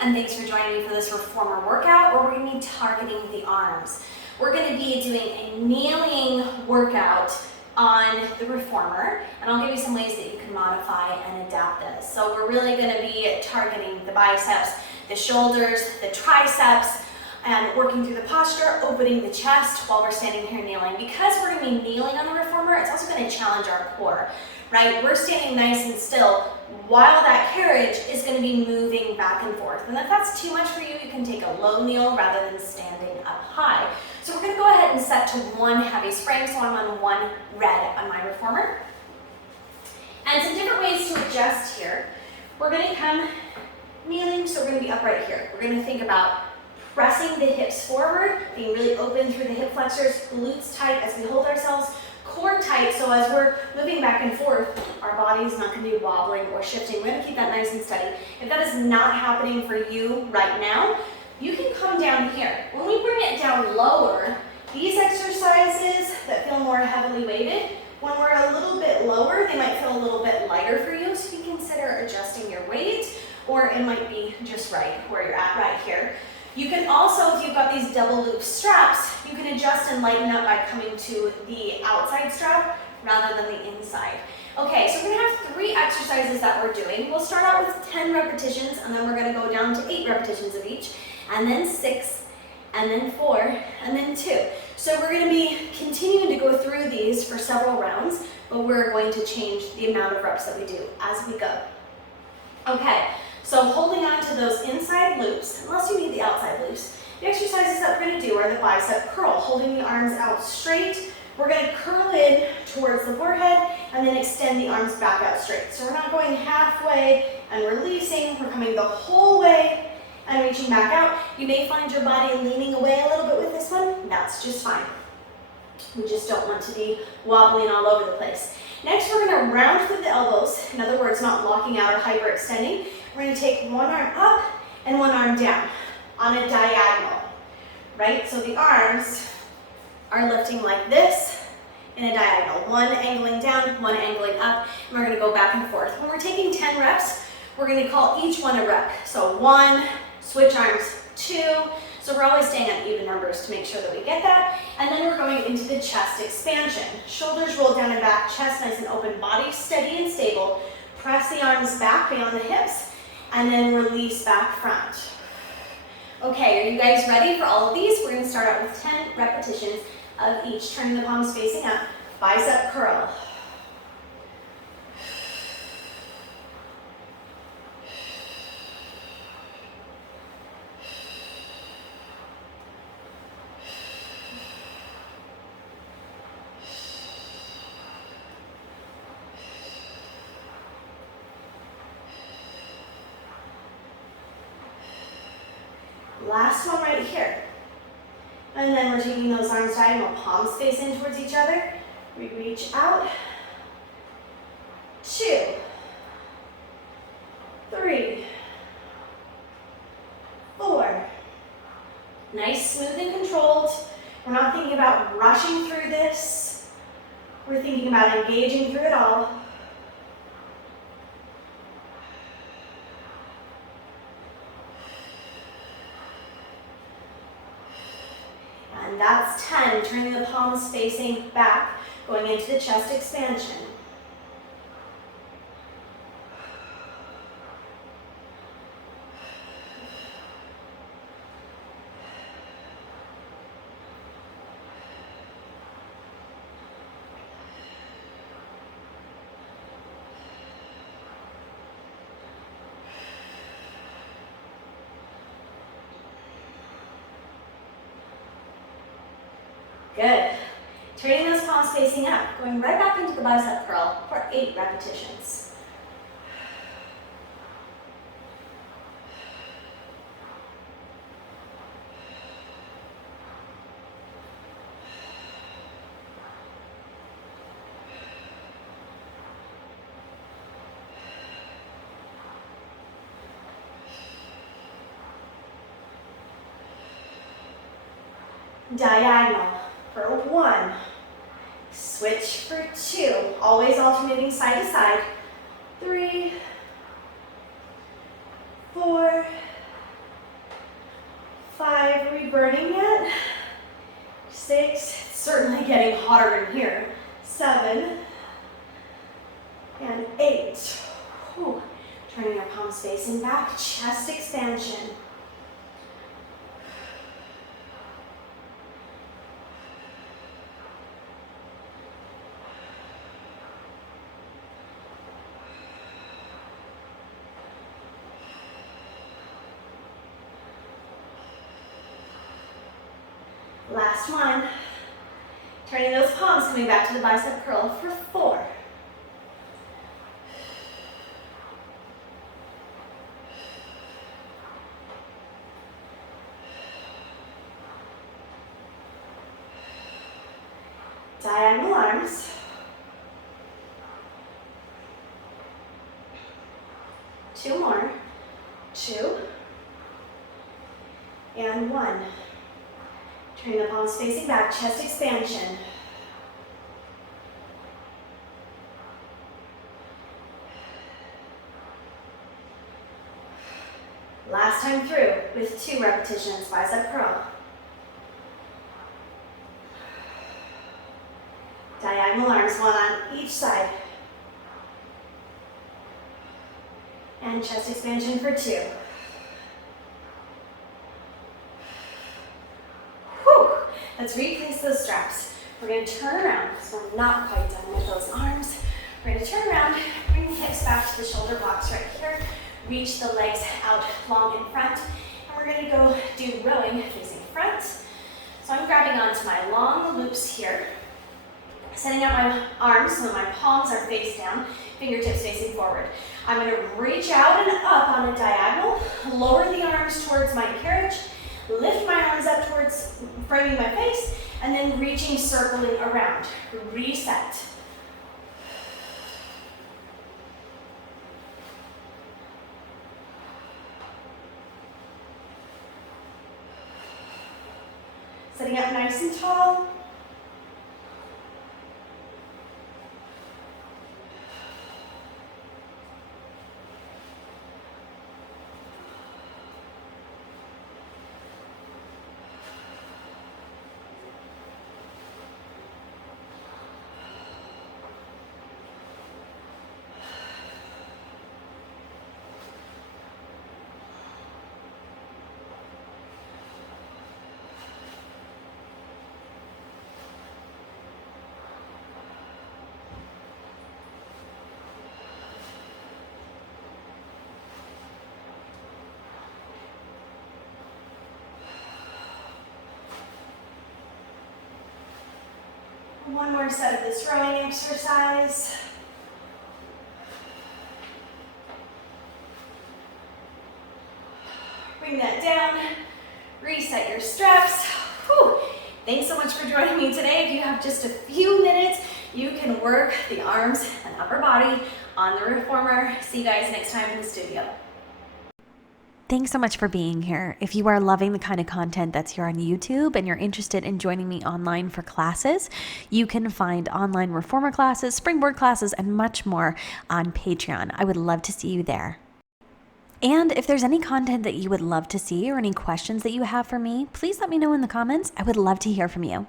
and thanks for joining me for this reformer workout where we're going to be targeting the arms. We're going to be doing a kneeling workout on the reformer, and I'll give you some ways that you can modify and adapt this. So we're really going to be targeting the biceps, the shoulders, the triceps, and working through the posture, opening the chest while we're standing here kneeling. Because we're going to be kneeling on the reformer, it's also going to challenge our core, right? We're standing nice and still while that carriage is going to be moving back and forth. And if that's too much for you, you can take a low kneel rather than standing up high. So we're going to go ahead and set to one heavy spring, so I'm on one red on my reformer. And some different ways to adjust here. We're going to come kneeling, so we're going to be upright here. We're going to think about pressing the hips forward, being really open through the hip flexors, glutes tight as we hold ourselves, core tight, so as we're moving back and forth, our body's not going to be wobbling or shifting. We're going to keep that nice and steady. If that is not happening for you right now, you can come down here. When we bring it down lower, these exercises that feel more heavily weighted, when we're a little bit lower, they might feel a little bit lighter for you, so you can consider adjusting your weight, or it might be just right where you're at right here. You can also, if you've got these double loop straps, you can adjust and lighten up by coming to the outside strap rather than the inside. Okay, so we're gonna have 3 exercises that we're doing. We'll start out with 10 repetitions, and then we're gonna go down to 8 repetitions of each, and then 6, and then 4, and then 2. So we're gonna be continuing to go through these for several rounds, but we're going to change the amount of reps that we do as we go. Okay. So holding on to those inside loops, unless you need the outside loops, the exercises that we're going to do are the bicep curl, holding the arms out straight. We're going to curl in towards the forehead and then extend the arms back out straight. So we're not going halfway and releasing, we're coming the whole way and reaching back out. You may find your body leaning away a little bit with this one. That's just fine. We just don't want to be wobbling all over the place. Next, we're going to round through the elbows. In other words, not locking out or hyperextending. We're going to take one arm up and one arm down on a diagonal, right? So the arms are lifting like this in a diagonal. One angling down, one angling up, and we're going to go back and forth. When we're taking 10 reps, we're going to call each one a rep. So 1, switch arms, 2. So we're always staying on even numbers to make sure that we get that. And then we're going into the chest expansion. Shoulders roll down and back, chest nice and open, body steady and stable. Press the arms back beyond the hips, and then release back front. Okay, are you guys ready for all of these? We're going to start out with 10 repetitions of each, turning the palms facing up. Bicep curl. Last one right here. And then we're taking those arms diagonal, palms face in towards each other. We reach out. 2, 3, 4. Nice, smooth and controlled. We're not thinking about rushing through this. We're thinking about engaging through it all. And that's 10, turning the palms facing back, going into the chest expansion. Good. Turning those palms facing up, going right back into the bicep curl for 8 repetitions. Diagonal for 1, switch for 2, always alternating side to side, 3, 4, 5, are we burning yet? 6, it's certainly getting hotter in here. 7, and 8. Whew. Turning your palms facing back, chest expansion. Last one. Turning those palms, coming back to the bicep curl for 4. Diagonal arms. 2 more. 2. And 1. Turning the palms facing back, chest expansion. Last time through with 2 repetitions, bicep curl. Diagonal arms, 1 on each side. And chest expansion for 2. Whew. Let's replace those straps. We're going to turn around because we're not quite done with those arms. We're going to turn around, bring the hips back to the shoulder blocks right here. Reach the legs out long in front. And we're going to go do rowing facing front. So I'm grabbing onto my long loops here. Setting up my arms so that my palms are face down, fingertips facing forward. I'm going to reach out and up on a diagonal, lower the arms towards my carriage, lift my arms up towards framing my face, and then reaching, circling around. Reset. Sitting up nice and tall. One more set of this rowing exercise. Bring that down, reset your straps. Whew. Thanks so much for joining me today. If you have just a few minutes, you can work the arms and upper body on the reformer. See you guys next time in the studio. Thanks so much for being here. If you are loving the kind of content that's here on YouTube and you're interested in joining me online for classes, you can find online reformer classes, springboard classes, and much more on Patreon. I would love to see you there. And if there's any content that you would love to see or any questions that you have for me, please let me know in the comments. I would love to hear from you.